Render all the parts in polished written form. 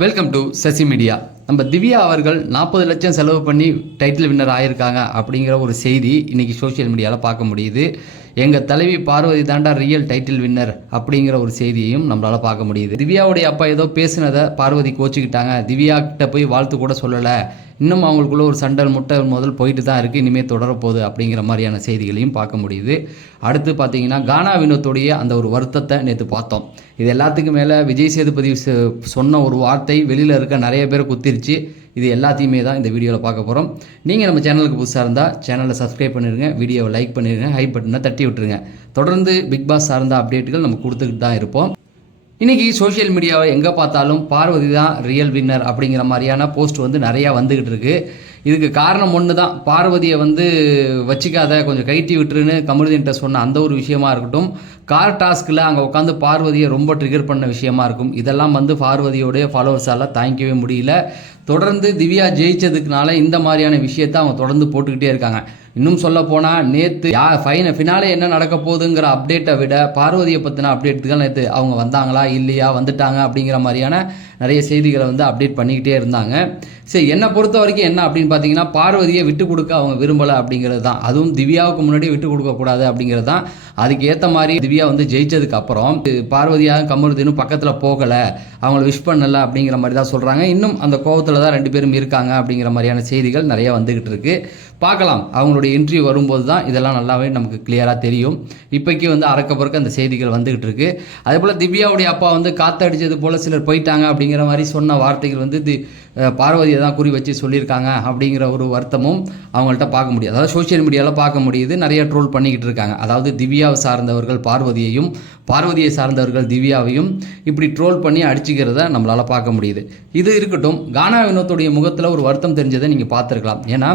Welcome to Sasi media. நம்ம திவ்யா அவர்கள் 40 லட்சம் செலவு பண்ணி டைட்டில் வின்னர் ஆயிருக்காங்க அப்படிங்கிற ஒரு செய்தி இன்னைக்கு சோஷியல் மீடியாவில் பார்க்க முடியுது. எங்கள் தலைவி பார்வதி தாண்டா ரியல் டைட்டில் வின்னர் அப்படிங்கிற ஒரு செய்தியையும் நம்மளால் பார்க்க முடியுது. திவ்யாவுடைய அப்பா ஏதோ பேசினதை பார்வதி கோச்சிக்கிட்டாங்க, திவ்யா கிட்ட போய் வாழ்த்து கூட சொல்லலை, இன்னும் அவங்களுக்குள்ள ஒரு சண்டல் முட்டை முதல் போயிட்டு தான் இருக்குது, இனிமேல் தொடரப்போகுது அப்படிங்கிற மாதிரியான செய்திகளையும் பார்க்க முடியுது. அடுத்து பார்த்தீங்கன்னா கானா வினோத்துடைய அந்த ஒரு வருத்தத்தை நேற்று பார்த்தோம். இது எல்லாத்துக்கும் மேலே விஜய் சேதுபதி சொன்ன ஒரு வார்த்தை வெளியில் இருக்க நிறைய பேரை குத்திருச்சு. இது எல்லாத்தையுமே தான் இந்த வீடியோவில் பார்க்க போகிறோம். நீங்கள் நம்ம சேனலுக்கு புதுசாக இருந்தால் சேனலை சப்ஸ்கிரைப் பண்ணிடுங்க, வீடியோவை லைக் பண்ணிடுங்க, ஹை பட்டனை தட்டி விட்டுருங்க. தொடர்ந்து பிக் பாஸ் சார்ந்த அப்டேட்டுகள் நம்ம கொடுத்துக்கிட்டு தான் இருப்போம். இன்றைக்கி சோஷியல் மீடியாவை எங்கே பார்த்தாலும் பார்வதி தான் ரியல் வின்னர் அப்படிங்கிற மாதிரியான போஸ்ட் நிறையா வந்துக்கிட்டு இருக்குது. இதுக்கு காரணம் ஒன்று தான், பார்வதியை வச்சுக்காத, கொஞ்சம் கைட்டி விட்டுருன்னு கமருதீன்கிட்ட சொன்ன அந்த ஒரு விஷயமா இருக்கட்டும், கார் டாஸ்கில் அங்கே உட்காந்து பார்வதியை ரொம்ப ட்ரிகர் பண்ண விஷயமா இருக்கும். இதெல்லாம் பார்வதியோடைய ஃபாலோவர்ஸால் தாங்கிக்கவே முடியல. தொடர்ந்து திவ்யா ஜெயிச்சதுக்குனால இந்த மாதிரியான விஷயத்தை அவங்க தொடர்ந்து போட்டுக்கிட்டே இருக்காங்க. இன்னும் சொல்ல போனால் நேற்று ஃபினாலே என்ன நடக்க போகுதுங்கிற அப்டேட்டை விட பார்வதியை பற்றின அப்டேட்டுகள் நேற்று அவங்க வந்தாங்களா இல்லையா, வந்துட்டாங்க அப்படிங்கிற மாதிரியான நிறைய செய்திகளை அப்டேட் பண்ணிக்கிட்டே இருந்தாங்க. சரி, என்னை பொறுத்த வரைக்கும் என்ன அப்படின்னு பார்த்தீங்கன்னா, பார்வதியை விட்டு கொடுக்க அவங்க விரும்பலை அப்படிங்கிறது தான். அதுவும் திவ்யாவுக்கு முன்னாடியே விட்டு கொடுக்கக்கூடாது அப்படிங்கிறது தான். அதுக்கு ஏற்ற மாதிரி திவ்யா ஜெயிச்சதுக்கு அப்புறம் பார்வதியாக கமருதீனும் பக்கத்தில் போகலை, அவங்கள விஷ் பண்ணலை அப்படிங்கிற மாதிரி தான் சொல்கிறாங்க. இன்னும் அந்த கோபத்தில் தான் 2 பேரும் இருக்காங்க அப்படிங்கிற மாதிரியான செய்திகள் நிறைய வந்துக்கிட்டு இருக்கு. பார்க்கலாம், அவங்களுடைய இன்டர்வியூ வரும்போது தான் இதெல்லாம் நல்லாவே நமக்கு கிளியராக தெரியும். இப்போக்கி அறக்க பறக்க அந்த செய்திகள் வந்துக்கிட்டு இருக்கு. அதே போல் திவ்யாவுடைய அப்பா காற்றடிச்சது போல் சிலர் போயிட்டாங்க அப்படிங்கிற மாதிரி சொன்ன வார்த்தைகள் பார்வதியை தான் குறி வச்சு சொல்லியிருக்காங்க அப்படிங்கிற ஒரு வருத்தமும் அவங்கள்ட்ட பார்க்க முடியாது. அதாவது சோஷியல் மீடியாவில் பார்க்க முடியுது. நிறைய ட்ரோல் பண்ணிக்கிட்டு இருக்காங்க. அதாவது திவ்யாவை சார்ந்தவர்கள் பார்வதியையும், பார்வதியை சார்ந்தவர்கள் திவ்யாவையும் இப்படி ட்ரோல் பண்ணி அடிச்சுக்கிறத நம்மளால் பார்க்க முடியுது. இது இருக்கட்டும், கானா வினோத்துடைய முகத்தில் ஒரு வருத்தம் தெரிஞ்சதை நீங்கள் பார்த்துருக்கலாம். ஏன்னா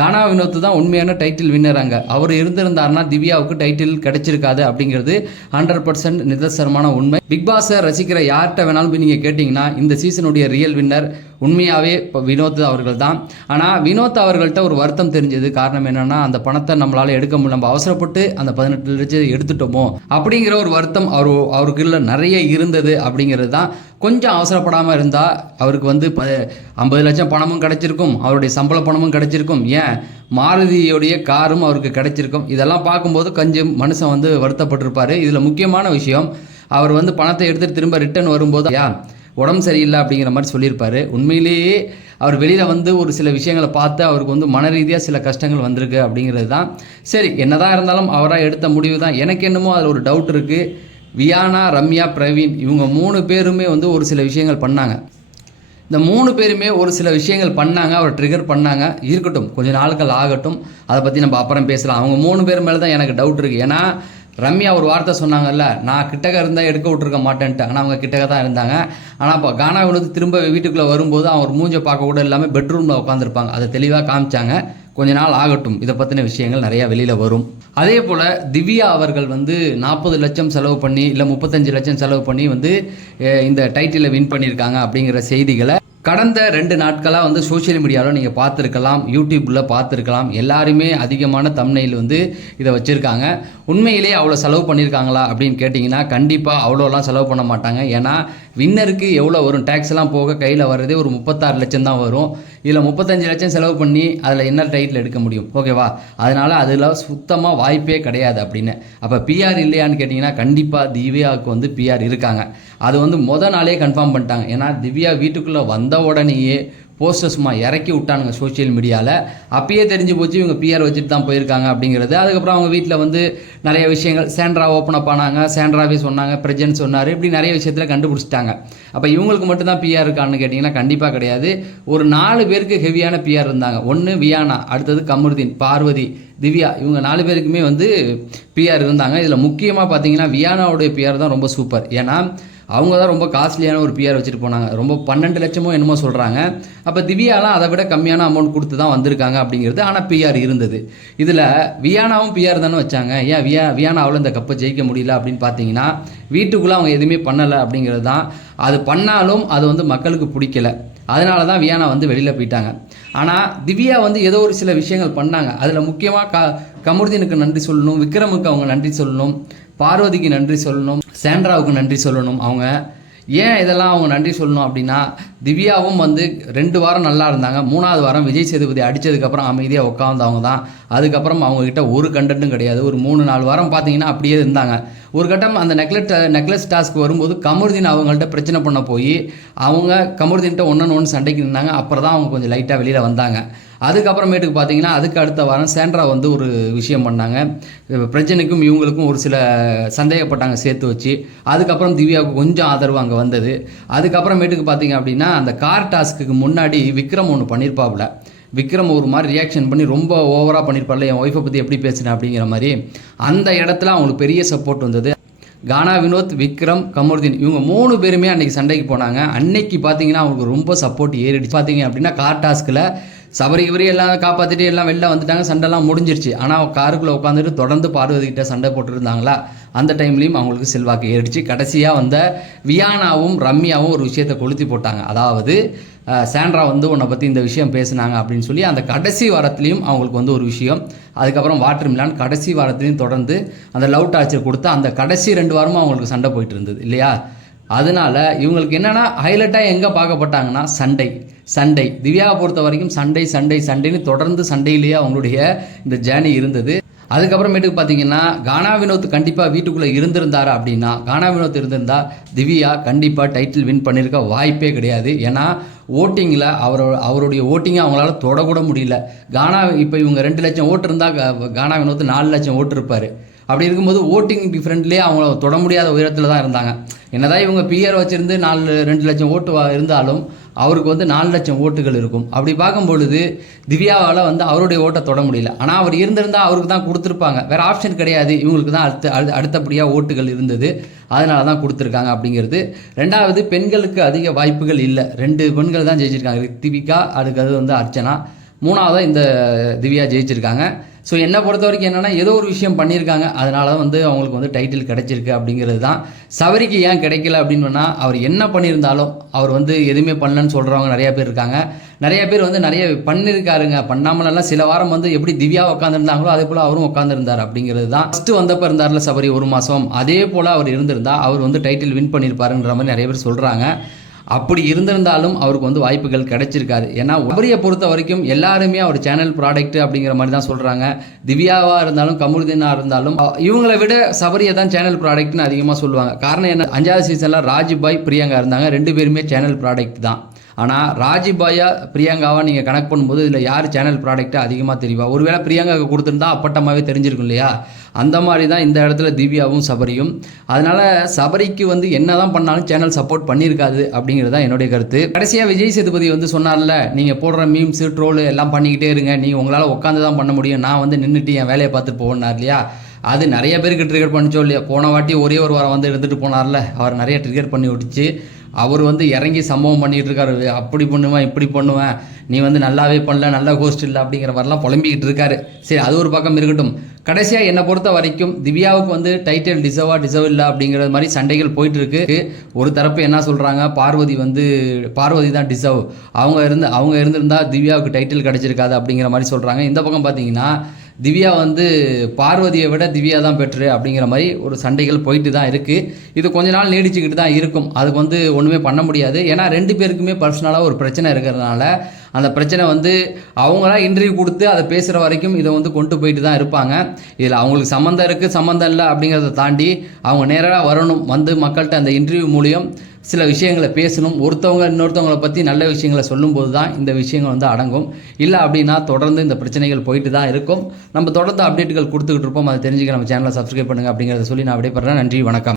கானா வினோத் தான் உண்மையான டைட்டில் வின்னர். அங்கே அவர் இருந்திருந்தாருன்னா திவ்யாவுக்கு டைட்டில் கிடைச்சிருக்காது அப்படிங்கிறது 100% நிதர்சனமான உண்மை. பிக் பாஸை ரசிக்கிற யார்கிட்ட வேணாலும் போய் நீங்கள் கேட்டிங்கன்னா இந்த சீசனுடைய ரியல் வின்னர் உண்மையாகவே இப்போ வினோத் அவர்கள் தான். ஆனால் வினோத் அவர்கள்ட்ட ஒரு வருத்தம் தெரிஞ்சது. காரணம் என்னென்னா, அந்த பணத்தை நம்மளால் எடுக்க முடியல, நம்ம அவசரப்பட்டு அந்த 18 லட்சம் எடுத்துட்டோமோ அப்படிங்கிற ஒரு வருத்தம் அவருக்கு நிறைய இருந்தது அப்படிங்கிறது தான். கொஞ்சம் அவசரப்படாமல் இருந்தால் அவருக்கு 50 லட்சம் பணமும் கிடைச்சிருக்கும், அவருடைய சம்பள பணமும் கிடைச்சிருக்கும், ஏன் மாருதியோடைய காரும் அவருக்கு கிடைச்சிருக்கும். இதெல்லாம் பார்க்கும்போது கொஞ்சம் மனுஷன் வருத்தப்பட்டிருப்பார். இதில் முக்கியமான விஷயம், அவர் பணத்தை எடுத்துகிட்டு திரும்ப ரிட்டர்ன் வரும்போது உடம்பு சரியில்லை அப்படிங்கிற மாதிரி சொல்லியிருப்பார். உண்மையிலேயே அவர் வெளியில் ஒரு சில விஷயங்களை பார்த்து அவருக்கு மன ரீதியாக சில கஷ்டங்கள் வந்திருக்கு அப்படிங்கிறது தான். சரி, என்னதான் இருந்தாலும் அவராக எடுத்த முடிவு தான். எனக்கு என்னமோ அதில் ஒரு டவுட் இருக்குது. வியானா, ரம்யா, பிரவீன் இவங்க 3 பேருமே ஒரு சில விஷயங்கள் பண்ணாங்க. இந்த 3 பேருமே ஒரு சில விஷயங்கள் பண்ணாங்க, அவர் ட்ரிகர் பண்ணாங்க. இருக்கட்டும், கொஞ்சம் நாட்கள் ஆகட்டும், அதை பற்றி நம்ம அப்புறம் பேசலாம். அவங்க 3 பேர் மேலே தான் எனக்கு டவுட் இருக்குது. ஏன்னா ரம்யா ஒரு வார்த்தை சொன்னாங்கல்ல, நான் கிட்டக்க இருந்தால் எடுக்க விட்டுருக்க மாட்டேன்ட்டு. ஆனால் அவங்க கிட்டக்க தான் இருந்தாங்க. ஆனால் இப்போ கானா திரும்ப வீட்டுக்குள்ளே வரும்போது அவர் மூஞ்சை பார்க்க கூட இல்லாமல் பெட்ரூமில் உட்காந்துருப்பாங்க. அதை தெளிவாக காமிச்சாங்க. கொஞ்ச நாள் ஆகட்டும், இதை பற்றின விஷயங்கள் நிறையா வெளியில் வரும். அதே போல் திவ்யா அவர்கள் 40 லட்சம் செலவு பண்ணி இல்லை 35 லட்சம் செலவு பண்ணி இந்த டைட்டிலை வின் பண்ணியிருக்காங்க அப்படிங்கிற செய்திகளை கடந்த 2 நாட்களாக சோஷியல் மீடியாவில் நீங்கள் பார்த்துருக்கலாம், யூடியூப்பில் பார்த்துருக்கலாம். எல்லாருமே அதிகமான தம்ப்நெயில் இதை வச்சுருக்காங்க. உண்மையிலே அவ்வளோ செலவு பண்ணியிருக்காங்களா அப்படின்னு கேட்டிங்கன்னா கண்டிப்பாக அவ்வளோலாம் செலவு பண்ண மாட்டாங்க. ஏன்னா வின்னருக்கு எவ்வளோ வரும், டேக்ஸ் எல்லாம் போக கையில் வர்றதே ஒரு 36 லட்சம் தான் வரும். இதில் 35 லட்சம் செலவு பண்ணி அதில் என்ன டைட்டில் எடுக்க முடியும்? ஓகேவா? அதனால் அதில் சுத்தமாக வாய்ப்பே கிடையாது அப்படின்னு. அப்போ பிஆர் இல்லையான்னு கேட்டிங்கன்னா கண்டிப்பாக திவ்யாவுக்கு பிஆர் இருக்காங்க. அது மொதல் நாளே கன்ஃபார்ம் பண்ணிட்டாங்க. ஏன்னா திவ்யா வீட்டுக்குள்ளே வந்த உடனேயே போஸ்டர் சும்மா இறக்கி விட்டானுங்க சோஷியல் மீடியாவில். அப்பயே தெரிஞ்சு போச்சு இவங்க பிஆர் வச்சுட்டு தான் போயிருக்காங்க அப்படிங்கிறது. அதுக்கப்புறம் அவங்க வீட்டில் நிறைய விஷயங்கள் சாண்ட்ரா ஓப்பன் அப் ஆனாங்க, சாண்ட்ராவே சொன்னாங்க, பிரஜன் சொன்னார், இப்படி நிறைய விஷயத்தில் கண்டுபிடிச்சிட்டாங்க. அப்போ இவங்களுக்கு மட்டும்தான் பிஆர் இருக்கான்னு கேட்டிங்கன்னா கண்டிப்பாக கிடையாது. ஒரு 4 பேருக்கு ஹெவியான பிஆர் இருந்தாங்க. ஒன்று வியானா, அடுத்தது கமருதீன், பார்வதி, திவ்யா, இவங்க 4 பேருக்குமே பிஆர் இருந்தாங்க. இதில் முக்கியமாக பார்த்தீங்கன்னா வியானாவுடைய பிஆர் தான் ரொம்ப சூப்பர். ஏன்னா அவங்க தான் ரொம்ப காஸ்ட்லியான ஒரு பிஆர் வச்சுட்டு போனாங்க. ரொம்ப 12 லட்சமோ என்னமோ சொல்கிறாங்க. அப்போ திவ்யாலாம் அதை விட கம்மியான அமௌண்ட் கொடுத்து தான் வந்திருக்காங்க அப்படிங்கிறது. ஆனால் பிஆர் இருந்தது. இதில் வியானாவும் பிஆர் தானே வச்சாங்க. ஏன் வியானா அவ்வளோ இந்த கப்பை ஜெயிக்க முடியல அப்படின்னு பார்த்தீங்கன்னா வீட்டுக்குள்ளே அவங்க எதுவுமே பண்ணலை அப்படிங்கிறது தான். அது பண்ணாலும் அது மக்களுக்கு பிடிக்கல. அதனால தான் வியானா வெளியில் போயிட்டாங்க. ஆனால் திவ்யா ஏதோ ஒரு சில விஷயங்கள் பண்ணாங்க. அதில் முக்கியமாக கமருதீனுக்கு நன்றி சொல்லணும், விக்ரமுக்கு அவங்க நன்றி சொல்லணும், பார்வதிக்கு நன்றி சொல்லணும், சாண்ட்ராவுக்கு நன்றி சொல்லணும். அவங்க ஏன் இதெல்லாம் அவங்க நன்றி சொல்லணும் அப்படின்னா, திவ்யாவும் வந்து 2 வாரம் நல்லா இருந்தாங்க. 3வது வாரம் விஜய் சேதுபதி அடித்ததுக்கப்புறம் அமைதியாக உட்காந்தவங்க தான். அதுக்கப்புறம் அவங்கக்கிட்ட ஒரு கண்டென்ட்டும் கிடையாது. ஒரு 3-4 வாரம் பார்த்தீங்கன்னா அப்படியே இருந்தாங்க. ஒரு கட்டம் அந்த நெக்லஸ் டாஸ்க் வரும்போது கமருதீன் அவங்கள்ட்ட பிரச்சனை பண்ண போய் அவங்க கமருதீன்கிட்ட ஒன்று சண்டைக்கு நின்னாங்க. அப்புறம் தான் அவங்க கொஞ்சம் லைட்டாக வெளியில் வந்தாங்க. அதுக்கப்புறமேட்டுக்கு பார்த்தீங்கன்னா அதுக்கு அடுத்த வாரம் சாண்ட்ரா வந்து ஒரு விஷயம் பண்ணாங்க. பிரச்சனைக்கும் இவங்களுக்கும் ஒரு சில சந்தேகப்பட்டாங்க சேர்த்து வச்சு. அதுக்கப்புறம் திவ்யாவுக்கு கொஞ்சம் ஆதரவு அங்கே வந்தது. அதுக்கப்புறமேட்டுக்கு பார்த்தீங்க அப்படின்னா அந்த கார் டாஸ்க்கு முன்னாடி விக்ரம் ஒன்று பண்ணியிருப்பாப்புல. விக்ரம் ஒரு மாதிரி ரியாக்ஷன் பண்ணி ரொம்ப ஓவராக பண்ணியிருப்பார்ல, என் ஒய்ஃபை பற்றி எப்படி பேசுனேன் அப்படிங்கிற மாதிரி. அந்த இடத்துல அவங்களுக்கு பெரிய சப்போர்ட் வந்தது. கானா வினோத், விக்ரம், கமருதீன் இவங்க 3 பேருமே அன்றைக்கி சண்டைக்கு போனாங்க. அன்னைக்கு பார்த்தீங்கன்னா அவங்களுக்கு ரொம்ப சப்போர்ட் ஏறிடுச்சு. பார்த்தீங்க அப்படின்னா கார் டாஸ்கில் சபரி எல்லாம் காப்பாற்றிட்டு எல்லாம் வெளில வந்துட்டாங்க. சண்டைலாம் முடிஞ்சிருச்சு. ஆனால் காருக்குள்ளே உட்காந்துட்டு தொடர்ந்து பார்வதிக்கிட்ட சண்டை போட்டுருந்தாங்களா, அந்த டைம்லேயும் அவங்களுக்கு செல்வாக்கு ஏறிடுச்சு. கடைசியாக வந்த வியானாவும் ரம்யாவும் ஒரு விஷயத்தை கொளுத்தி போட்டாங்க. அதாவது சாண்ட்ரா வந்து உன்னை பற்றி இந்த விஷயம் பேசுனாங்க அப்படின்னு சொல்லி அந்த கடைசி வாரத்துலேயும் அவங்களுக்கு வந்து ஒரு விஷயம். அதுக்கப்புறம் வாட்டர் மிலான் கடைசி வாரத்துலேயும் தொடர்ந்து அந்த லவ் டார்ச்சர் கொடுத்து அந்த கடைசி 2 வாரமும் அவங்களுக்கு சண்டை போயிட்டு இருந்தது இல்லையா. அதனால இவங்களுக்கு என்னென்னா ஹைலைட்டாக எங்கே பார்க்கப்பட்டாங்கன்னா சண்டை. திவ்யாவை பொறுத்த வரைக்கும் சண்டைன்னு தொடர்ந்து சண்டையிலேயே அவங்களுடைய இந்த ஜேர்னி இருந்தது. அதுக்கப்புறமேட்டுக்கு பார்த்தீங்கன்னா கானா வினோத் கண்டிப்பாக வீட்டுக்குள்ளே இருந்திருந்தார் அப்படின்னா, கானா வினோத் இருந்திருந்தா திவ்யா கண்டிப்பாக டைட்டில் வின் பண்ணியிருக்க வாய்ப்பே கிடையாது. ஏன்னா ஓட்டிங்கில் அவருடைய ஓட்டிங்கை அவங்களால தொடக்கூட முடியல. கானா இப்போ இவங்க 2 லட்சம் ஓட்டு இருந்தால் கானா வினோத் 4 லட்சம் ஓட்டு இருப்பார். அப்படி இருக்கும்போது ஓட்டிங் டிஃப்ரெண்ட்லேயே அவங்க தொட முடியாத உயரத்தில் தான் இருந்தாங்க. என்னதான் இவங்க பிஆர் வச்சுருந்து 2 லட்சம் ஓட்டு இருந்தாலும் அவருக்கு வந்து 4 லட்சம் ஓட்டுகள் இருக்கும். அப்படி பார்க்கும்பொழுது திவ்யாவால் வந்து அவருடைய ஓட்டை தொட முடியல. ஆனால் அவர் இருந்திருந்தால் அவருக்கு தான் கொடுத்துருப்பாங்க. வேறு ஆப்ஷன் கிடையாது. இவங்களுக்கு தான் அடுத்தபடியாக ஓட்டுகள் இருந்தது. அதனால தான் கொடுத்துருக்காங்க அப்படிங்கிறது. 2வது பெண்களுக்கு அதிக வாய்ப்புகள் இல்லை. 2 பெண்கள் தான் ஜெயிச்சிருக்காங்க. ரித்திவிகா, அதுக்கு வந்து அர்ச்சனா. 3வது இந்த திவ்யா ஜெயிச்சிருக்காங்க. ஸோ என்னை பொறுத்த வரைக்கும் என்னென்னா ஏதோ ஒரு விஷயம் பண்ணியிருக்காங்க. அதனால தான் வந்து அவங்களுக்கு வந்து டைட்டில் கிடைச்சிருக்கு அப்படிங்கிறது தான். சபரிக்கு ஏன் கிடைக்கல அப்படின்னு சொன்னால் அவர் என்ன பண்ணியிருந்தாலும் அவர் வந்து எதுவுமே பண்ணலன்னு சொல்கிறவங்க நிறையா பேர் இருக்காங்க. நிறைய பேர் வந்து நிறைய பண்ணியிருக்காருங்க. பண்ணாமலாம் சில வாரம் வந்து எப்படி திவ்யா உட்காந்துருந்தாங்களோ அதே போல் அவரும் உட்காந்துருந்தார் அப்படிங்கிறது தான். ஃபஸ்ட்டு வந்தப்போ இருந்தார்ல சபரி 1 மாதம், அதே போல் அவர் இருந்திருந்தா அவர் வந்து டைட்டில் வின் பண்ணியிருப்பாருன்ற மாதிரி நிறைய பேர் சொல்கிறாங்க. அப்படி இருந்திருந்தாலும் அவருக்கு வந்து வாய்ப்புகள் கிடைச்சிருக்காது. ஏன்னா சபரியை பொறுத்த வரைக்கும் எல்லாருமே அவர் சேனல் ப்ராடக்ட் அப்படிங்கிற மாதிரி தான் சொல்கிறாங்க. திவ்யாவாக இருந்தாலும் கமருதீனாக இருந்தாலும் இவங்களை விட சபரியை தான் சேனல் ப்ராடக்ட்னு அதிகமாக சொல்லுவாங்க. காரணம் என்ன, 5வது சீசனில் ராஜ்பாய், பிரியங்கா இருந்தாங்க. 2 பேருமே சேனல் ப்ராடக்ட் தான். ஆனால் ராஜ்பாயா பிரியங்காவை நீங்கள் கனெக்ட் பண்ணும்போது இதில் யார் சேனல் ப்ராடக்ட்டை அதிகமாக தெரியுவா? ஒருவேளை பிரியங்காவுக்கு கொடுத்துருந்தா அப்பட்டமாகவே தெரிஞ்சிருக்கும் இல்லையா. அந்த மாதிரி தான் இந்த இடத்துல திவ்யாவும் சபரியும். அதனால் சபரிக்கு வந்து என்ன தான் பண்ணாலும் சேனல் சப்போர்ட் பண்ணியிருக்காது அப்படிங்கிறது தான் என்னுடைய கருத்து. கடைசியாக விஜய் சேதுபதி வந்து சொன்னார்ல, நீங்கள் போடுற மீம்ஸு ட்ரோலு எல்லாம் பண்ணிக்கிட்டே இருங்க, நீங்கள் உங்களால் உட்காந்து தான் பண்ண முடியும், நான் வந்து நின்றுட்டு என் வேலையை பார்த்துட்டு போனார் இல்லையா. அது நிறைய பேருக்கு ட்ரிகர் பண்ணிச்சோ இல்லையா. போன வாட்டி ஒரே ஒரு வாரம் வந்து எடுத்துகிட்டு போனார்ல, அவர் நிறைய ட்ரிகர் பண்ணி விட்டுச்சு. அவர் வந்து இறங்கி சம்பவம் பண்ணிகிட்டு இருக்காரு. அப்படி பண்ணுவேன், இப்படி பண்ணுவேன், நீ வந்து நல்லாவே பண்ணல, நல்ல ஹோஸ்ட் இல்லை அப்படிங்கிற மாதிரிலாம் புலம்பிக்கிட்டு இருக்காரு. சரி, அது ஒரு பக்கம் இருக்கட்டும். கடைசியாக என்னை பொறுத்த வரைக்கும் திவ்யாவுக்கு வந்து டைட்டில் டிசர்வ் இல்லை அப்படிங்கிற மாதிரி சண்டைகள் போயிட்டு இருக்கு. ஒரு தரப்பு என்ன சொல்கிறாங்க, பார்வதி தான் டிசர்வ், அவங்க இருந்திருந்தால் திவ்யாவுக்கு டைட்டில் கிடைச்சிருக்காது அப்படிங்கிற மாதிரி சொல்கிறாங்க. இந்த பக்கம் பார்த்தீங்கன்னா திவ்யா வந்து பார்வதியை விட திவ்யா தான் பெட்ரு அப்படிங்கிற மாதிரி ஒரு சண்டைகள் போயிட்டு தான் இருக்குது. இது கொஞ்ச நாள் நீடிச்சுக்கிட்டு தான் இருக்கும். அதுக்கு வந்து ஒன்றுமே பண்ண முடியாது. ஏன்னா 2 பேருக்குமே பர்சனலாக ஒரு பிரச்சனை இருக்கிறதுனால அந்த பிரச்சனை வந்து அவங்களாம் இன்டர்வியூ கொடுத்து அதை பேசுகிற வரைக்கும் இதை வந்து கொண்டு போயிட்டு தான் இருப்பாங்க. இதில் அவங்களுக்கு சம்மந்தம் இருக்குது சம்மந்தம் இல்லை அப்படிங்கிறத தாண்டி அவங்க நேராக வரணும், வந்து மக்கள்கிட்ட அந்த இன்டர்வியூ மூலியம் சில விஷயங்களை பேசணும். ஒருத்தவங்க இன்னொருத்தவங்களை பற்றி நல்ல விஷயங்களை சொல்லும்போது தான் இந்த விஷயங்கள் வந்து அடங்கும். இல்லை அப்படின்னா தொடர்ந்து இந்த பிரச்சனைகள் போயிட்டு தான் இருக்கும். நம்ம தொடர்ந்து அப்டேட்டுகள் கொடுத்துக்கிட்டு இருப்போம். அதை தெரிஞ்சுக்க நம்ம சேனலை சப்ஸ்கிரைப் பண்ணுங்கள் அப்படிங்கிறத சொல்லி நான் விடைபெறேன். நன்றி, வணக்கம்.